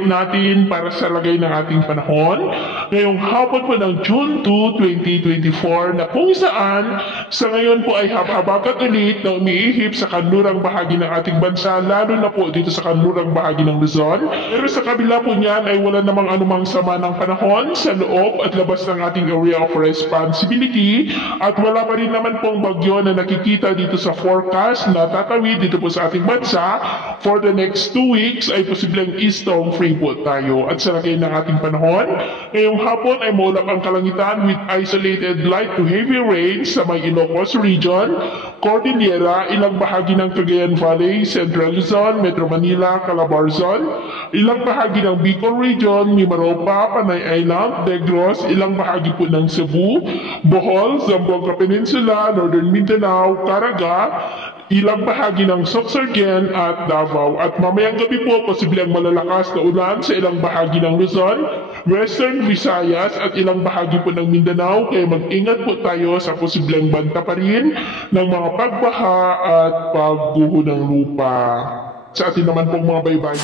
update natin para sa lagay ng ating panahon ngayong hapon po ng June 2, 2024 na kung saan sa ngayon po ay habagat ulit na umiihip sa kanlurang bahagi ng ating bansa, lalo na po dito sa kanlurang bahagi ng Luzon. Pero sa kabila po niyan ay wala namang anumang sama ng panahon sa loob at labas ng ating area of responsibility at wala pa rin naman pong bagyo na nakikita dito sa forecast na tatawid dito po sa ating bansa. For the next 2 weeks ay posibleng eastong free po tayo. At sa lagay ng ating panahon, ngayong hapon ay maulap ang kalangitan with isolated light to heavy rain sa may Ilocos Region, Cordillera, ilang bahagi ng Cagayan Valley, Central Luzon, Metro Manila, Calabarzon, ilang bahagi ng Bicol Region, Mimaropa, Panay Island, Negros, ilang bahagi po ng Cebu, Bohol, Zamboanga Peninsula, Northern Mindanao, Caraga, ilang bahagi ng Sorsogon at Davao. At mamayang gabi po, posibleng malalakas na ulan sa ilang bahagi ng Luzon, Western Visayas at ilang bahagi po ng Mindanao. Kaya mag-ingat po tayo sa posibleng banta pa rin ng mga pagbaha at pagguho ng lupa. Sa atin naman pong mga baybay.